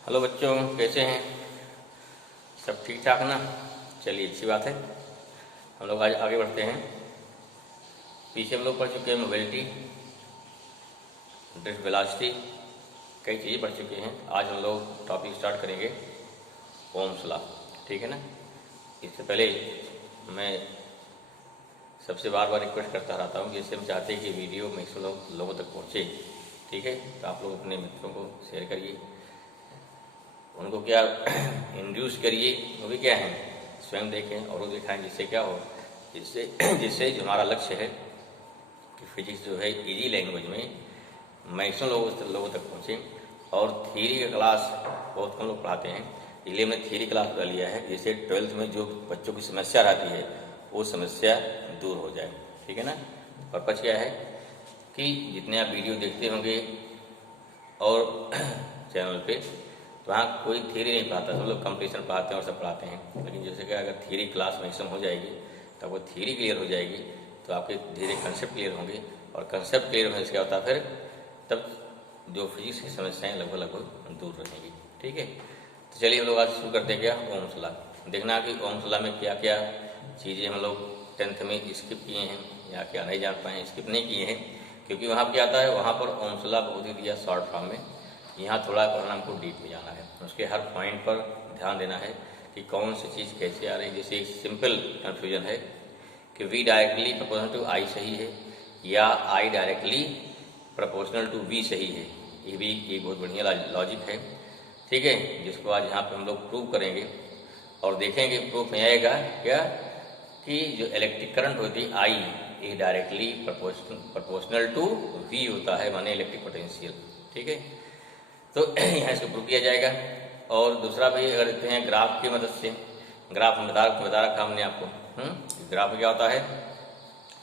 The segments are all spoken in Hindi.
हेलो बच्चों, कैसे हैं? सब ठीक ठाक ना? चलिए, अच्छी बात है। हम लोग आज आगे बढ़ते हैं। पीछे हम लोग पढ़ चुके हैं मोबिलिटी, ड्रिफ्ट वेलोसिटी, कई चीज़ें पढ़ चुके हैं। आज हम लोग टॉपिक स्टार्ट करेंगे ओम्स लॉ, ठीक है ना। इससे पहले मैं सबसे बार बार रिक्वेस्ट करता रहता हूँ, जैसे हम चाहते हैं कि वीडियो मैक्सिमम लोगों तक पहुँचे, ठीक है। तो आप लोग अपने मित्रों को शेयर करिए, उनको क्या इंड्यूस करिए, वो भी क्या है स्वयं देखें और वो दिखाएं, जिससे क्या हो, जिससे जो हमारा लक्ष्य है कि फिजिक्स जो है इजी लैंग्वेज में मैक्सिमम लोगों तक पहुँचे। और थियरी का क्लास बहुत कम लोग पढ़ाते हैं, इसलिए हमने थियरी क्लास बना लिया है, जैसे 12th में जो बच्चों की समस्या रहती है वो समस्या दूर हो जाए, ठीक है ना। पर्पज क्या है कि जितने आप वीडियो देखते होंगे और चैनल पे, तो वहाँ कोई थियरी नहीं पढ़ाता, सब लोग कंपटीशन पढ़ाते हैं और सब पढ़ाते हैं। लेकिन जैसे कि अगर थियरी क्लास मैक्सिमम हो जाएगी तो वो थियरी क्लियर हो जाएगी, तो आपके धीरे कंसेप्ट क्लियर होंगे, और कंसेप्ट क्लियर होने से क्या होता है, फिर तब जो फिजिक्स की समस्याएं लगभग दूर रहेंगी, ठीक है। तो चलिए हम लोग आज शुरू करते हैं क्या, ओम्स लॉ। देखना कि ओम्स लॉ में क्या क्या चीज़ें हम लोग 10th में स्किप किए हैं या क्या नहीं जान पाए, स्किप नहीं किए हैं, क्योंकि वहाँ पर क्या आता है, वहाँ पर ओम्स लॉ बहुत ही दिया शॉर्ट फॉर्म में। यहाँ थोड़ा पढ़ना हमको डीप में जाना है, उसके हर पॉइंट पर ध्यान देना है कि कौन सी चीज़ कैसे आ रही है। जैसे एक सिंपल कन्फ्यूजन है कि V directly proportional to I सही है या I directly proportional to V सही है। ये भी एक बहुत बढ़िया लॉजिक है, ठीक है, जिसको आज यहाँ पे हम लोग प्रूव करेंगे और देखेंगे प्रूफ में आएगा क्या कि जो इलेक्ट्रिक करंट होती है I, ये डायरेक्टली प्रोपोर्शनल टू V होता है, माने इलेक्ट्रिक पोटेंशियल, ठीक है। तो यहाँ इसको प्रूव किया जाएगा। और दूसरा भी अगर देखते हैं ग्राफ की मदद से, ग्राफ में बता रखा हमने आपको। ग्राफ में क्या होता है,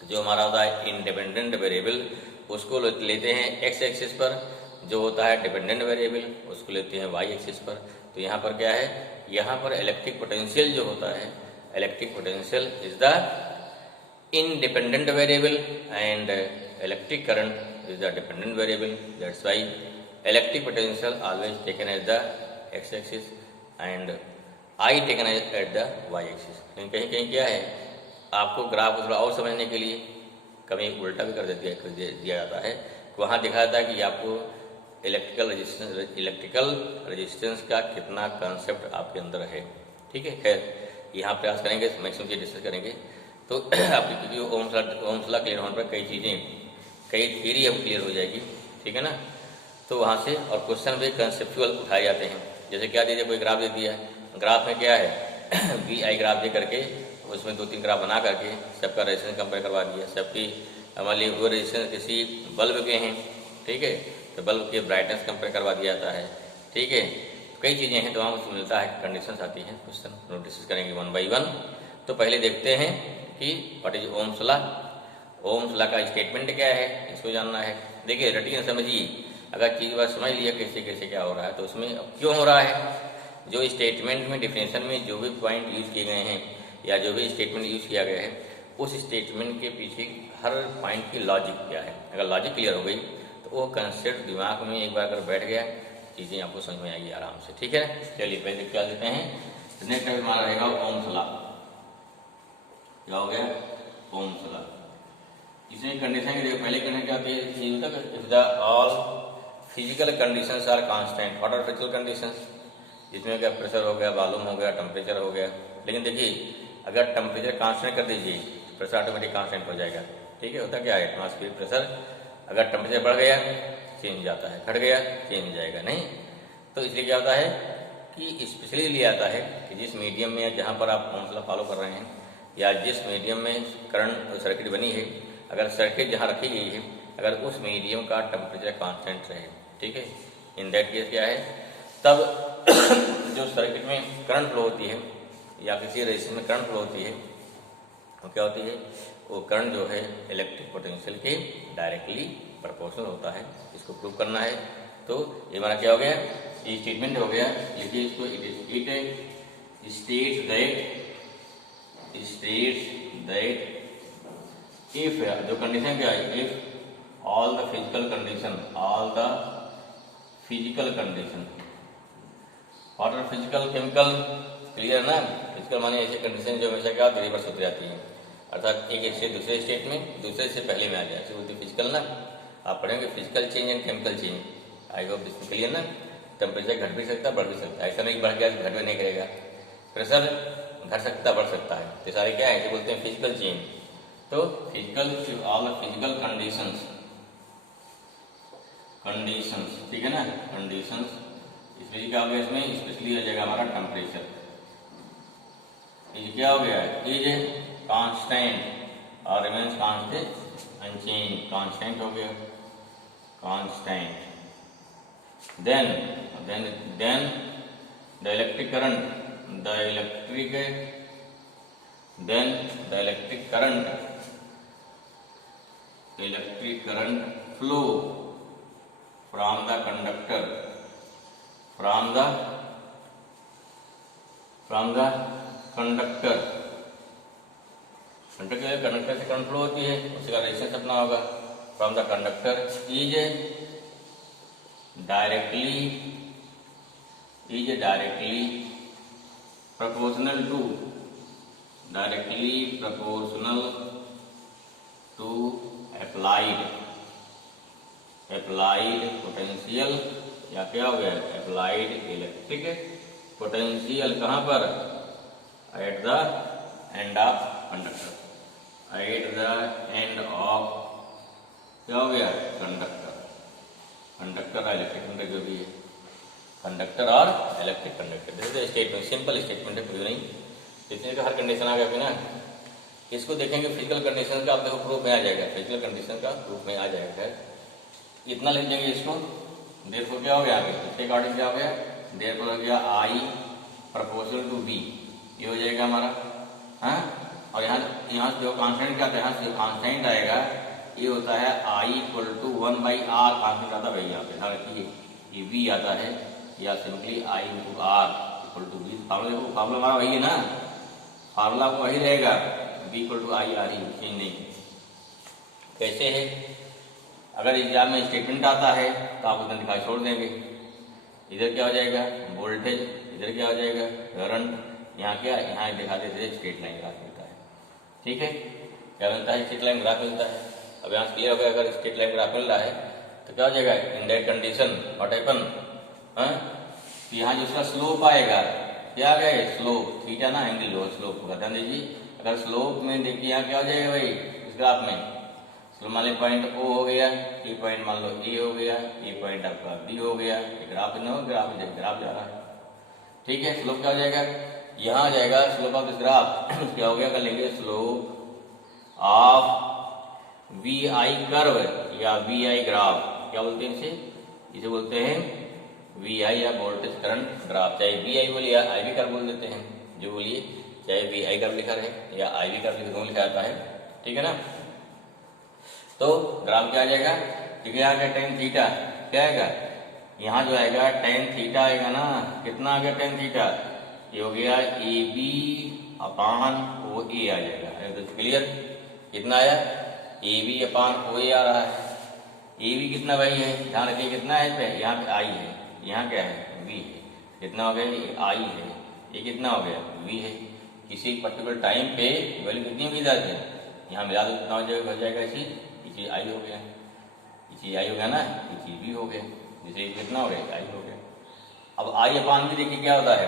जो हमारा होता है इंडिपेंडेंट वेरिएबल उसको लेते हैं एक्स एक्सिस पर, जो होता है डिपेंडेंट वेरिएबल उसको लेते हैं वाई एक्सिस पर। तो यहाँ पर क्या है, यहाँ पर इलेक्ट्रिक पोटेंशियल जो होता है, electric potential is the independent variable and electric current is the dependent variable. That's why electric potential always taken as the x-axis and I taken at the y-axis. लेकिन कहीं कहीं क्या है, आपको ग्राफ को थोड़ा और समझने के लिए कभी उल्टा भी कर दिया जाता है। वहाँ दिखा जाता है कि आपको इलेक्ट्रिकल रेजिस्टेंस का कितना कंसेप्ट आपके अंदर है, ठीक है। खैर यहाँ प्रयास करेंगे, मैक्सिमम चीज डिस्कस करेंगे। तो आपकी क्योंकि ओम्स लॉ क्लियर होने पर कई चीज़ें, कई थियरी अब क्लियर हो जाएगी, ठीक है ना। तो वहाँ से और क्वेश्चन भी कंसेप्चुअल उठाए जाते हैं। जैसे क्या दीजिए, कोई ग्राफ दे दिया है, ग्राफ में क्या है वी आई ग्राफ दे करके उसमें 2-3 ग्राफ बना करके सबका रेजिस्टेंस कंपेयर करवा दिया, सबकी हमारे वो रेजिस्टेंस किसी बल्ब के हैं, ठीक है, तो बल्ब के ब्राइटनेस कंपेयर करवा दिया जाता है, ठीक है। कई चीज़ें हैं, तो वहाँ उसको मिलता है, कंडीशंस आती हैं, क्वेश्चन हम डिस्कस करेंगे 1 by 1। तो पहले देखते हैं कि what is Ohm's law. Ohm's law का स्टेटमेंट क्या है, इसको जानना है। देखिए रटिए समझिए, अगर चीज़ बात समझ लिया कैसे कैसे क्या हो रहा है, तो उसमें क्यों हो रहा है, जो स्टेटमेंट में डिफिनेशन में जो भी पॉइंट यूज किए गए हैं या जो भी स्टेटमेंट यूज किया गया है, उस स्टेटमेंट के पीछे हर पॉइंट की लॉजिक क्या है। अगर लॉजिक क्लियर हो गई तो वो कंसेप्ट दिमाग में एक बार अगर बैठ गया, चीज़ें आपको समझ में आएगी आराम से, ठीक है। चलिए पहले क्या देते हैं, नेक्स्ट हमारा रहेगा ओम्स लॉ। क्या हो गया, ओम्स लॉ। इसमें कंडीशन की पहले कंडीशन क्या होती है, if the all physical conditions are constant. What are physical conditions, जिसमें क्या प्रेशर हो गया, वॉल्यूम हो गया, टेम्परेचर हो गया। लेकिन देखिए अगर टेम्परेचर कांस्टेंट कर दीजिए, प्रेशर ऑटोमेटिक कांस्टेंट हो जाएगा, ठीक है। होता क्या है, एटमॉस्फेरिक प्रेशर अगर टेम्परेचर बढ़ गया चेंज जाता है, घट गया चेंज जाएगा नहीं। तो इसलिए क्या होता है कि स्पेशली लिया जाता है कि जिस मीडियम में जहाँ पर आप ओम्स लॉ फॉलो कर रहे हैं या जिस मीडियम में करंट सर्किट बनी है, अगर सर्किट जहाँ रखी गई है अगर उस मीडियम का टेम्परेचर कांस्टेंट रहे, ठीक है, इन दैट केस क्या है, तब जो सर्किट में करंट फ्लो होती है या किसी रेजिस्टेंस में करंट फ्लो होती है, वो क्या होती है, वो करंट जो है इलेक्ट्रिक पोटेंशियल के डायरेक्टली प्रोपोर्शनल होता है। इसको प्रूव करना है। तो ये हमारा क्या हो गया, ये स्टेटमेंट हो गया, लिखिए इसको, इट स्टेट्स दैट इफ, जो कंडीशन क्या है, if all the physical condition water physical chemical, clear ना। फिजिकल माने ऐसे कंडीशन जो हमेशा क्या रिवर्स होती जाती है, अर्थात एक स्टेट दूसरे स्टेट में दूसरे से पहले में आ जाए, बोलते फिजिकल ना। आप पढ़ेंगे physical change and chemical change, I hope इसमें क्लियर ना। टेम्परेचर घट भी सकता है बढ़ भी सकता है, ऐसा नहीं बढ़ गया घट भी नहीं करेगा। प्रेशर घट सकता बढ़ सकता है, तो सारे क्या है, बोलते हैं फिजिकल चेंज। तो फिजिकल ऑल फिजिकल कंडीशंस, ठीक है ना, कंडीशंस। इसलिए क्या हो गया इसमें, स्पेशली हो जाएगा हमारा टेम्परेचर। ये क्या हो गया, इज कांस्टेंट और रिमेन्स कांस्टेंट अनचेंज, कांस्टेंट हो गया, constant. Then the electric current, then the electric current flow from the conductor conductor से करंट फ्लो होती है, उसका रेजिस्टेंस अपना होगा। From the conductor is directly proportional to applied potential, या क्या हो गया अप्लाइड इलेक्ट्रिक पोटेंशियल, कहाँ पर, at the end of conductor, at the end of क्या हो गया कंडक्टर और इलेक्ट्रिक कंडक्टर जो भी है, कंडक्टर और electric conductor. This is statement, simple statement है, कुछ नहीं। इतने का हर कंडीशन आ गया ना। इसको देखेंगे फिजिकल कंडीशन का, आप देखो प्रूफ में आ जाएगा, फिजिकल कंडीशन का प्रूफ में आ जाएगा। इतना लिख देंगे इसको, देयरफॉर क्या हो गया आगे, इसके अकॉर्डिंग क्या हो गया, देयरफॉर हो गया आई प्रपोर्शनल टू बी, ये हो जाएगा हमारा। हाँ, और यहाँ जो कांस्टेंट क्या था, यहाँ से कांस्टेंट आएगा, ये होता है आई इक्वल टू 1/r, कांस्टेंट आता है भाई यहाँ पे, ध्यान रखिए ये v आता है, या simply I into R equal to V. Formula हमारा वही है ना, फार्मूला आपको वही रहेगा, v equal to I R ही, चेंज नहीं। कैसे है, अगर एग्जाम में स्टेटमेंट आता है तो आप उधर दिखाई छोड़ देंगे। इधर क्या हो जाएगा वोल्टेज, इधर क्या हो जाएगा करंट, यहाँ क्या, यहाँ दिखा देते स्ट्रेट लाइन ग्राफ मिलता है। ठीक है, क्या मिलता है, स्ट्रेट लाइन ग्राफ मिलता है। अब यहाँ क्लियर हो गया, अगर स्ट्रेट लाइन ग्राफ मिल रहा है तो क्या हो जाएगा, in that condition what happen, यहाँ जो उसका स्लोप आएगा, क्या आ गया स्लोप, थीटा ना, एंगल लो स्लोप का ध्यान दीजिए। अगर स्लोप में देखिए यहाँ क्या हो जाएगा भाई, इस ग्राफ में स्लोप मान लो पॉइंट ओ हो गया, ये पॉइंट मान लो ए हो गया, ये पॉइंट आपका बी हो गया, ग्राफ न हो, ग्राफ जा रहा है। ठीक है, स्लोप क्या हो जाएगा, यहाँ आ जाएगा स्लोप ऑफ दिस ग्राफ, क्या हो गया, कर लेंगे slope of V I curve या वी आई ग्राफ, क्या बोलते हैं इसे बोलते हैं वी आई या वोल्टेज करंट ग्राफ, चाहे वी आई बोलिए या आई वी कर्व बोल देते हैं, जो बोलिए, चाहे वी आई कर्व लिखा रहे या आई वी कर्व दोनों लिखा जाता है। ठीक है ना, तो ग्राफ क्या आ जाएगा, क्योंकि यहाँ का टेन थीटा क्या आएगा, यहाँ जो आएगा टेन थीटा आएगा ना, कितना आ गया टेन थीटा, ये हो गया ए बी अपान ओ ए आ जाएगा। क्लियर, कितना आया, ए बी अपान ओ ए आ रहा है। ए बी कितना भाई है, ध्यान रखिए कितना है, पे यहाँ पे आई है, यहाँ क्या है वी है, कितना हो गया ये आई है, ये कितना हो गया वी है। किसी पर्टिकुलर टाइम पे वैल्यू कितनी होगी इधर से, यहाँ मिला दो कितना हो जाएगा, इसी चीज आई हो गया, ये चीज आई हो गया ना, ये चीज भी हो गया, जैसे कितना हो गया आई हो गया। अब आई अपान भी देखिए क्या होता है,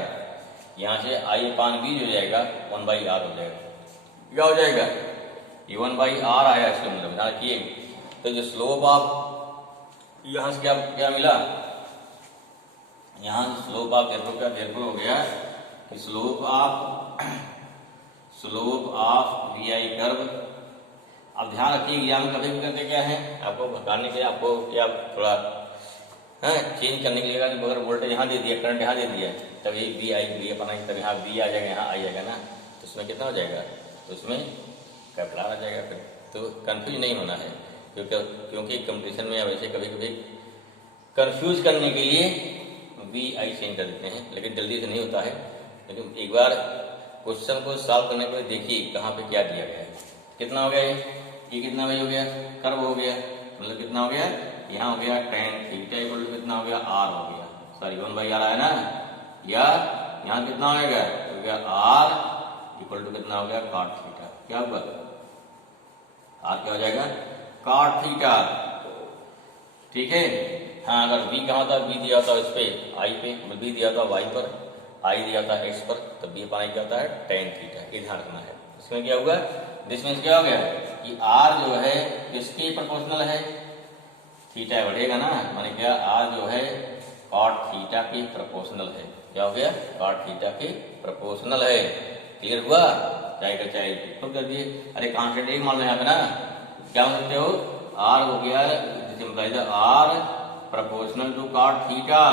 यहाँ से आई अपान भी जो जाएगा 1/r हो जाएगा, क्या हो जाएगा ये 1/r आया, इसका मतलब ध्यान रखिए। तो जो स्लोप आप यहाँ से क्या मिला, यहाँ स्लोप ऑफ देयरफॉर हो गया slope of V I curve. अब ध्यान रखिए एग्जाम कभी भी करते क्या है, आपको भगाने के लिए, आपको क्या थोड़ा चेंज करने के लिए, अगर वोल्टेज यहाँ दे दिया, करंट यहाँ दे दिया, तब ये वी आई वी अपना, तब यहाँ वी आ जाएगा, यहाँ आई जाएगा ना, तो उसमें कितना हो जाएगा, तो उसमें कैपिटल आ जाएगा। फिर तो कंफ्यूज नहीं होना है, क्योंकि कंपटीशन में वैसे कभी कभी कंफ्यूज करने के लिए वी आई चेंज कर देते हैं, लेकिन जल्दी से नहीं होता है। लेकिन एक बार क्वेश्चन को सॉल्व करने पर देखिए कहाँ पे क्या दिया गया है। कितना हो गया ये कितना भाई हो गया, कर्व हो गया, मतलब कितना हो गया, यहाँ हो गया टेन थीटा इक्वल टू कितना हो गया आर हो गया, सॉरी 1/r आया ना, या यहाँ कितना हो गया, तो क्या आर इक्वल टू कितना हो गया, कॉट थीटा। क्या हुआ, आर क्या हो जाएगा, कॉट थीटा। ठीक है। हाँ, अगर बी कहाँ था, बी दिया था इस पे आई पे, बी दिया था वाई पर, आई दिया था एक्स पर, तो बी अपन आई क्या होता है, टेन थीटा। ये ध्यान रखना है। इसमें क्या हुआ, दिस मीन्स क्या हो गया कि आर जो है किसके प्रोपोर्शनल है, थीटा बढ़ेगा ना, माने क्या आर जो है कॉट थीटा के प्रोपोर्शनल है। क्या हो गया, कॉट थीटा के प्रोपोर्शनल है। क्लियर हुआ, चाहे का चाहे तो कर दिए। अरे कांस्टेंट एक मान लो यहाँ पे ना, क्या मान सकते हो, आर हो गया R proportional to cot theta.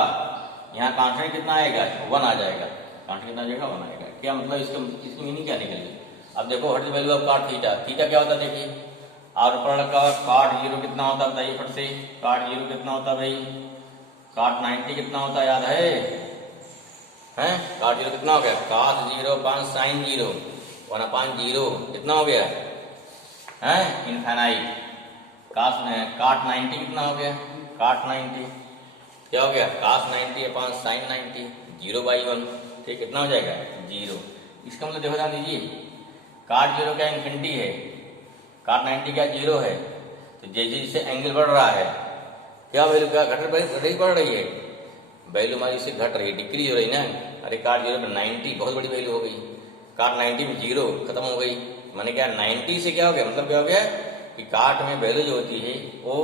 यहाँ कांस्टेंट कितना आएगा, 1 आ जाएगा। कांस्टेंट कितना आ जाएगा, 1 आएगा। क्या मतलब इसकी मीनिंग क्या निकली। अब देखो what is value of cot theta. Theta क्या होता है देखिए, आर पर का कॉट 0 कितना होता है बताइए फट से, कॉट 0 कितना होता है भाई, कॉट 90 कितना होता है याद है, हैं कॉट 0 कितना हो गया, कॉस 0 अपॉन साइन 0 1 अपॉन 0 कितना हो गया है, इनफाइनाइट। कॉट 90 कितना हो गया, कॉट 90 क्या हो गया, कॉस 90 अपॉन साइन 90 0/1। ठीक, कितना हो जाएगा 0। इसका मतलब देखो ध्यान दीजिए, कॉट 0 क्या इन्फिनिटी है, कॉट 90 क्या 0 है। तो जैसे जैसे एंगल बढ़ रहा है, क्या वैल्यू क्या घट रही बढ़ रही है, वैल्यू हमारी इससे घट रही है, डिक्रीज हो रही ना। अरे कॉट 0 पर 90 बहुत बड़ी वैल्यू हो गई, कॉट 90 में 0 खत्म हो गई। माने क्या 90 से क्या हो गया, मतलब क्या हो गया कि कॉट में वैल्यू जो होती है वो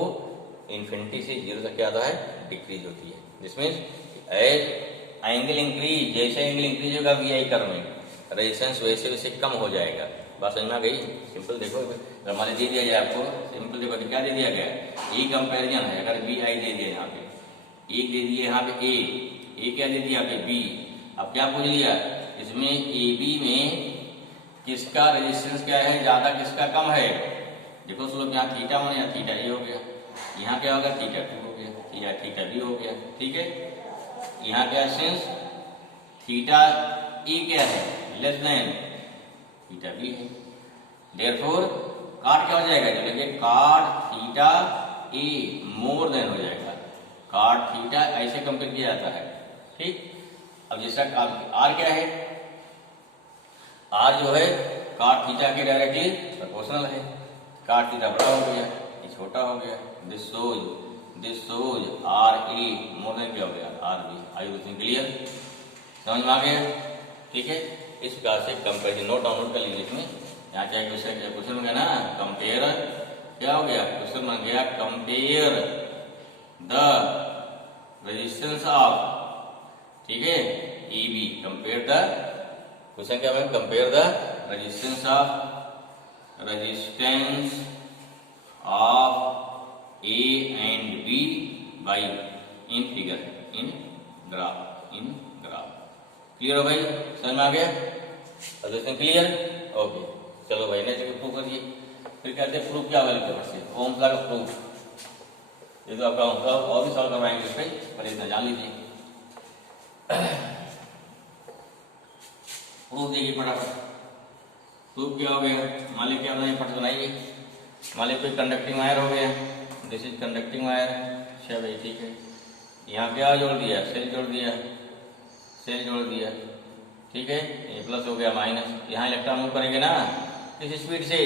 इन्फिनिटी से 0 तक क्या होता है, डिक्रीज होती है। This means as angle increase, जैसे एंगल इंक्रीज होगा वी आई कर्व में, रेजिस्टेंस वैसे वैसे कम हो जाएगा। बात समझ में आ गई। सिंपल देखो, अगर मान दे दिया जाए आपको, सिंपल देखो क्या दे दिया गया, ए कंपेरिजन है। अगर बी आई दे दिया यहाँ पे, एक दे दिए यहाँ पे ए क्या दे दिया यहाँ पे बी। अब क्या पूछ लिया, इसमें ए बी में किसका रेजिस्टेंस क्या है ज्यादा, किसका कम है। देखो स्लोप यहाँ थीटा वन या थीटा ए हो गया, यहाँ क्या होगा थीटा 2 हो गया, या थीटा बी हो गया। ठीक है, यहाँ क्या सेंस थीटा ए क्या है, लेस देन थीटा बी है। देयरफॉर कॉट क्या हो जाएगा, चलिए कॉट थीटा ए मोर देन हो जाएगा, कॉट थीटा ऐसे कंपेयर किया जाता है। ठीक, अब जैसा आर क्या है, आर जो है कॉट थीटा के डायरेक्टली प्रोपोर्शनल है। कॉट थीटा बड़ा हो गया, ये छोटा हो गया, this shows R A more than क्या हो गया R B. I you clear, समझ में आ गया। ठीक है, इस प्रकार से कंपेरिजन नोट डाउनलोड कर लीजिए। इसमें यहाँ क्या क्वेश्चन बन गया ना, कंपेयर क्या हो गया, क्वेश्चन बन गया कंपेयर द रेजिस्टेंस ऑफ, ठीक है A B, compare the, question क्या है, compare the resistance of A and B by in figure, in graph. Clear हो भाई, समझ में आ गया, क्लियर। ओके, चलो भाई नेक्स्ट प्रूफ करिए। फिर कहते हैं प्रूफ क्या होगा पेपर से, ओम्स लॉ का प्रूफ। ये तो आपका और भी सॉल्व करवाएंगे इस पे, पर इतना जान लीजिए। प्रूफ देखिए फटाफट। प्रूफ क्या हो गया, मान लीजिए क्या बनाइए, फट बनाइए। मान लीजिए कोई कंडक्टिंग वायर हो गया, दिस इज कंडक्टिंग वायर। अच्छा भाई ठीक है, यहाँ क्या जोड़ दिया, सेल जोड़ दिया, ठीक है, ये प्लस हो गया माइनस। यहाँ इलेक्ट्रॉन मूव करेंगे ना किस स्पीड से,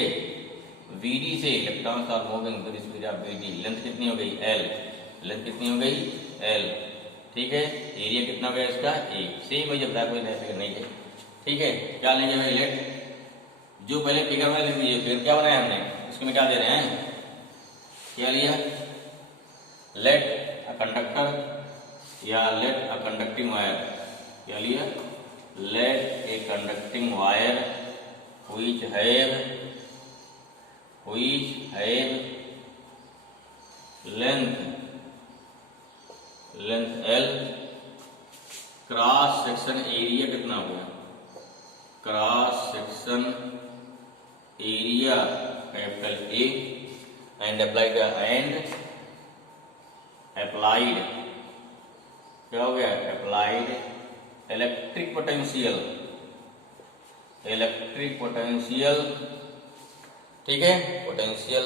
vd से। Electrons are moving with speed of vd। Length कितनी हो गई l, लेंथ कितनी हो गई l, ठीक है। एरिया कितना हो गया इसका a, सेम वही जब कोई नया फिगर नहीं है, ठीक है। क्या लेंगे भाई, लेट जो पहले फिगर में लिख दीजिए, फिर क्या बनाया हमने, इसमें क्या दे रहे हैं, क्या लिया, लेट अ कंडक्टर या लेट अ कंडक्टिंग वायर। क्या लिया, let a conducting wire which have length L, cross section area कितना हो गया, cross section area capital A, and applied क्या हो गया, अप्लाइड इलेक्ट्रिक पोटेंशियल, ठीक है, potential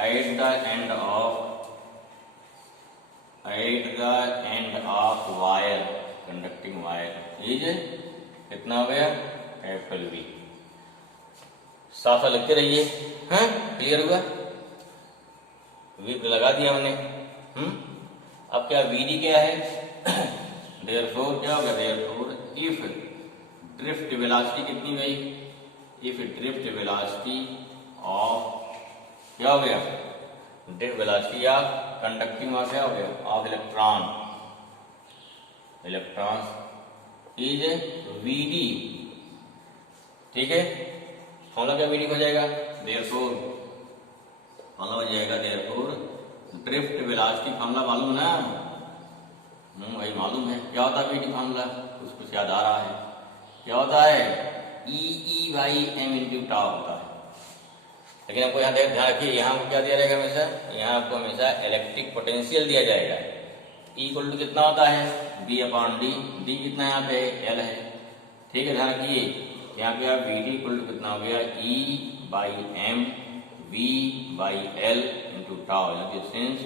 at the end of wire conducting wire is कितना हो गया कैपिटल वी। साफ साफ लिखते रहिए। हाँ क्लियर हुआ, वी लगा दिया हमने। अब क्या वीडी क्या है? देयरफॉर क्या होगा? देयरफॉर इफ ड्रिफ्ट वेलोसिटी कितनी गई? इफ ड्रिफ्ट वेलोसिटी ऑफ क्या हो गया? Drift velocity of conducting of क्या हो गया? Of electron is VD. ठीक है, फॉर्मूला क्या वीडी हो जाएगा? देयरफॉर फॉर्मूला हो जाएगा देयरफॉर ड्रिफ्ट वेलोसिटी। फॉर्मूला मालूम ना? भाई मालूम है। क्या होता है वीडी फॉर्मूला? कुछ याद आ रहा है? क्या होता है? ई बाई एम इंटू टाउ होता है। लेकिन आपको यहाँ ध्यान रखिए, यहाँ आपको क्या दिया जाएगा हमेशा? यहाँ आपको हमेशा इलेक्ट्रिक पोटेंशियल दिया जाएगा। ई इक्वल टू कितना होता है? B upon D. डी कितना यहाँ पे? एल है। ठीक है, ध्यान रखिए यहाँ पे आप वी डी इक्वल टू कितना हो गया? E by M V by L into tau. Since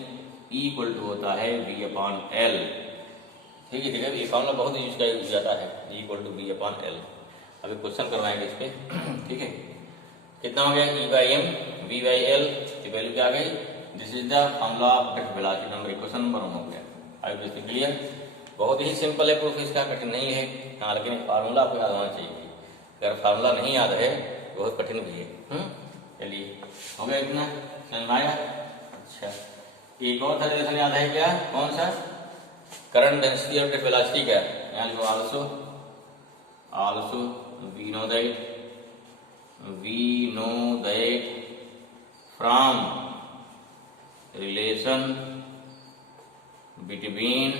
E equal to होता है वी अपॉन एल। ठीक है, ये फॉर्मूला बहुत यूज जाता है, E equal to V upon L. अभी क्वेश्चन करवाएंगे इस पे। ठीक है, कितना हो गया? E by M V by L की वैल्यू क्या आ गई? This is the formula of drift velocity number. Question number 1 हो गया। I will clear. बहुत ही सिंपल है प्रूफ, इसका कठिन नहीं है। हाँ, लेकिन फार्मूला आपको याद होना चाहिए। अगर फार्मूला नहीं याद है बहुत कठिन भी है। चलिए, हो गया इतना? समझ में आया? अच्छा, एक और था रिलेशन याद है क्या? कौन सा? करंट डेंसिटी और ड्रिफ्ट वेलोसिटी का। यहाँ लिखो also we know that from relation between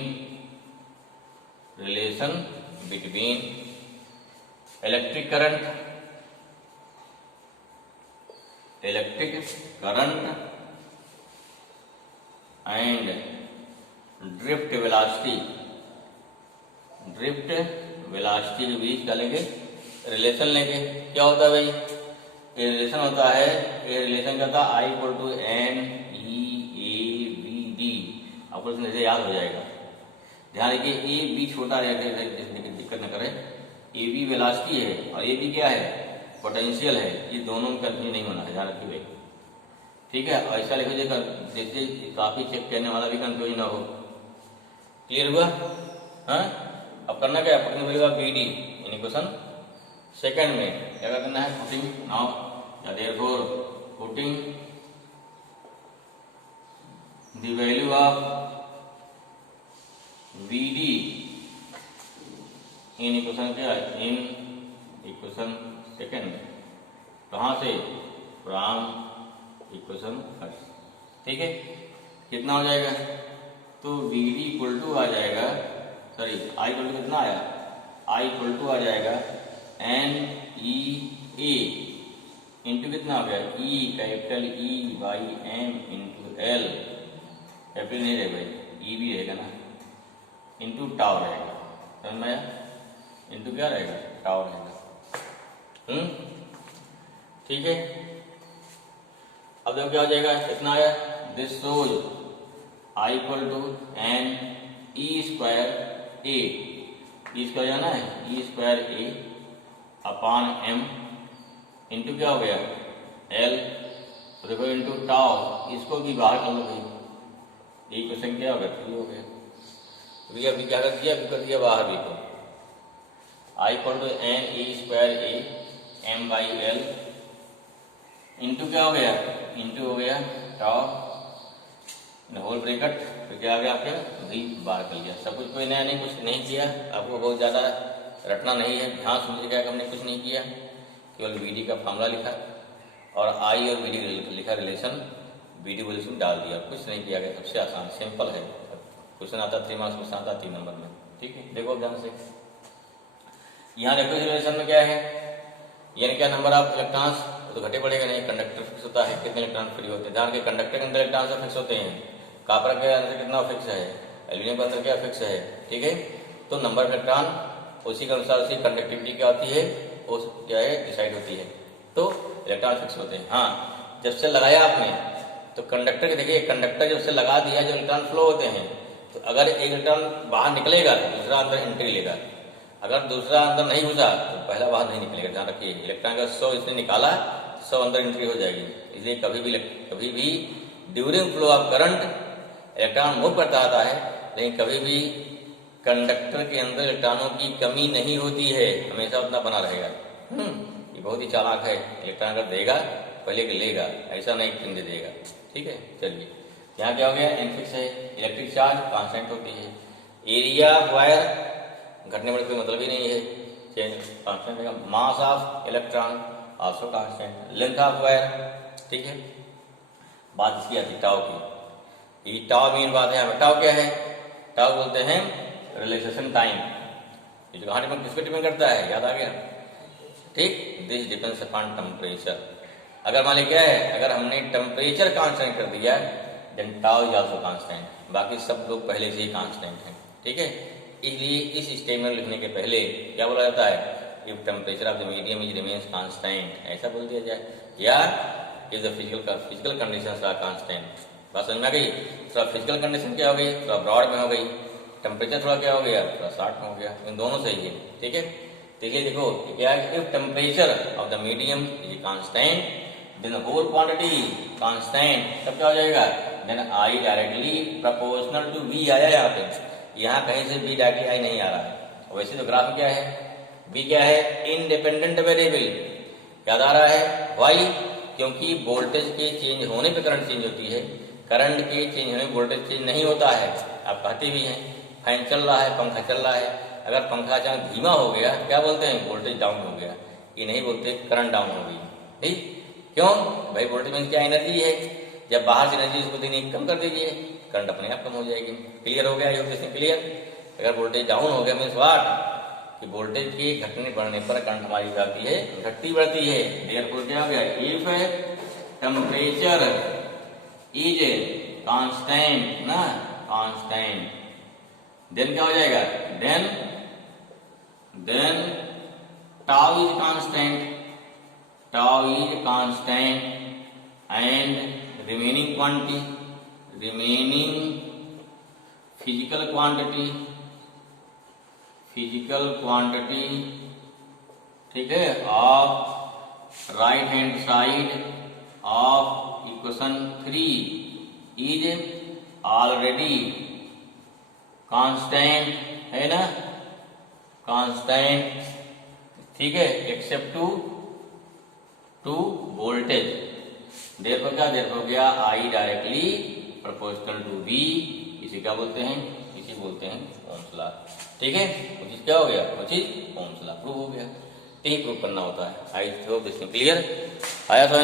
electric current and drift velocity के बीच डालेंगे रिलेशन लेंगे। क्या होता है भाई? ये रिलेशन होता है, ये रिलेशन क्या था? I equal to N E A B D. आपको इसमें याद हो जाएगा। ध्यान रखिए, ए बी छोटा रहेगा, दिक्कत न करें। ए बी वेलोसिटी है और ए बी क्या है? पोटेंशियल है। ये दोनों में कंफ्यूज नहीं होना है, ध्यान रखिए भाई। ठीक है, ऐसा लिखो जैसे काफी चेक करने वाला भी कंफ्यूज ना हो। क्लियर हुआ? हाँ, अब करना क्या है? पकड़ने मिलेगा बी डी यानी क्वेश्चन सेकंड में क्या करना है? पुटिंग नाउ या therefore putting the value of V D in equation क्या है? इन इक्वेशन सेकंड में। कहाँ से? From equation first. ठीक है, कितना हो जाएगा? तो वी डी इक्वल टू आ जाएगा, सॉरी आई इक्वल टू कितना आया? आई इक्वल टू आ जाएगा एन ई ए इंटू कितना हो गया? E capital E by m into l. Capital नहीं रहेगा भाई, ई भी रहेगा ना, इंटू टाउ रहेगा। समझ में आया? इंटू क्या रहेगा? टाउ रहेगा। ठीक है, अब देखो क्या हो जाएगा? कितना आया? This shows I equal to N E square A. E square जाना है? E square A upon m into क्या हो गया? एल। तो देखो इंटू टाउ, इसको भी बाहर कर लो भाई। ए क्वेश्चन क्या हो गया? 3 हो गया। तो अभी क्या कर दिया? अभी कर दिया बाहर भी को। I equal to N E square A M by L into क्या हो गया? इंटू हो गया टाउ होल ब्रैकेट। तो क्या आ गया आपके? भी बाहर कर लिया। सब कुछ कोई नया नहीं, कुछ नहीं किया। आपको बहुत ज़्यादा रटना नहीं है, ध्यान समझिएगा कि हमने कुछ नहीं किया, केवल वी डी का फॉर्मूला लिखा और आई और वी डी लिखा, रिलेशन वी डी रिलेशन डाल दिया। कुछ नहीं किया गया, सबसे आसान सिंपल है। क्वेश्चन आता 3 मार्क्स, क्वेश्चन आता 3 नंबर में। ठीक है, देखो ध्यान से। यहाँ देखो रिलेशन में क्या है? यानी क्या? नंबर ऑफ इलेक्ट्रॉन्स तो घटे पड़ेगा नहीं। कंडक्टर फिक्स होता है, कितने इलेक्ट्रॉन फ्री होते हैं। ध्यान के कंडक्टर के अंदर इलेक्ट्रॉन फिक्स होते हैं। कॉपर के अंदर कितना फिक्स है? एल्यूमिनियम के अंदर क्या फिक्स है? ठीक है, तो नंबर ऑफ इलेक्ट्रॉन उसी के अनुसार उसकी कंडक्टिविटी क्या होती है, वो क्या है डिसाइड होती है। तो इलेक्ट्रॉन फिक्स होते हैं। हाँ, जब से लगाया आपने तो कंडक्टर के देखिए, कंडक्टर जब से लगा दिया, जो इलेक्ट्रॉन फ्लो होते हैं तो अगर एक इलेक्ट्रॉन बाहर निकलेगा तो दूसरा अंदर एंट्री लेगा, अगर दूसरा अंदर नहीं घुसा तो पहला बाहर नहीं निकलेगा। ध्यान रखिए, इलेक्ट्रॉन का 100 इसने निकाला, 100 अंदर एंट्री हो जाएगी। इसलिए कभी भी during flow of current electron move करता आता है, लेकिन कभी भी कंडक्टर के अंदर इलेक्ट्रॉनों की कमी नहीं होती है, हमेशा उतना बना रहेगा। ये बहुत ही चालाक है, इलेक्ट्रॉन अगर देगा पहले के लेगा, ऐसा नहीं पिन दे देगा। ठीक है, चलिए यहाँ क्या हो गया, इनफिक्स है, इलेक्ट्रिक चार्ज कांस्टेंट होती है, एरिया ऑफ वायर घटने में कोई मतलब ही नहीं है, चेंज कांस्टेंट है, mass of electron also constant, length of wire. ठीक है, बात इसकी आती टाउ की, ये टाउ मेन बात है। हमें टाउ क्या है, टाउ बोलते हैं रिलैक्सेशन टाइम। ये जो कहाँ डिपेंड, किस पे डिपेंड करता है, याद आ गया। ठीक, दिस डिपेंड्स अपॉन टेम्परेचर। अगर मान लीजिए क्या है, अगर हमने टेम्परेचर कांस्टेंट कर दिया then tau is also constant, बाकी सब लोग पहले से ही कांस्टेंट हैं। ठीक है, इसलिए इस स्टेटमेंट लिखने के पहले क्या बोला जाता है, if temperature of the medium is remains constant, ऐसा बोल दिया जाए, या if the physical conditions are constant. बात समझ में आ गई। थोड़ा फिजिकल कंडीशन क्या हो गई, थोड़ा ब्रॉड में हो गई, टेम्परेचर थोड़ा क्या हो गया, थोड़ा शॉर्ट में हो गया, इन दोनों सही है। ठीक है, देखिए देखो क्या है, if temperature of the medium is constant then whole quantity constant, तब क्या हो जाएगा, then I directly proportional to V आया यहाँ पे, यहाँ कहीं से बी डायरेक्टली आई नहीं आ रहा है। वैसे तो ग्राफ में क्या है, बी क्या है, इंडिपेंडेंट वेरिएबल, याद आ रहा है, वाई, क्योंकि वोल्टेज के चेंज होने पे करंट चेंज होती है, करंट के चेंज होने पे वोल्टेज चेंज नहीं होता है। आप कहते भी हैं फैन चल रहा है, पंखा चल रहा है, अगर पंखा अचानक धीमा हो गया क्या बोलते हैं, वोल्टेज डाउन हो गया, ये नहीं बोलते करंट डाउन हो गई। ठीक, क्यों भाई, वोल्टेज में क्या एनर्जी है, जब बाहर से एनर्जी उसको देनी कम कर दीजिए, करंट अपने आप कम हो जाएगी। क्लियर हो गया, ये क्वेश्चन क्लियर। अगर वोल्टेज डाउन हो गया मीन्स व्हाट, कि वोल्टेज के घटने बढ़ने पर करंट हमारी जाती है, घटती बढ़ती है। देयरफॉर क्या हो गया, इफ टेम्परेचर इज कांस्टेंट ना, कांस्टेंट, देन क्या हो जाएगा, then tau is constant, tau is constant and remaining quantity, remaining physical quantity, ठीक है, of right hand side of equation 3 is already constant, है ना, कांस्टेंट। ठीक है, एक्सेप्ट टू वोल्टेज, देयरफॉर क्या, देयरफॉर गया I directly proportional to V, इसे क्या बोलते हैं, इसे बोलते हैं ओम्स लॉ। ठीक है, वो चीज क्या हो गया, वो चीज ओम्स लॉ प्रूव हो गया। यही प्रूव करना होता है। आई होप दिस क्लियर आया समझ।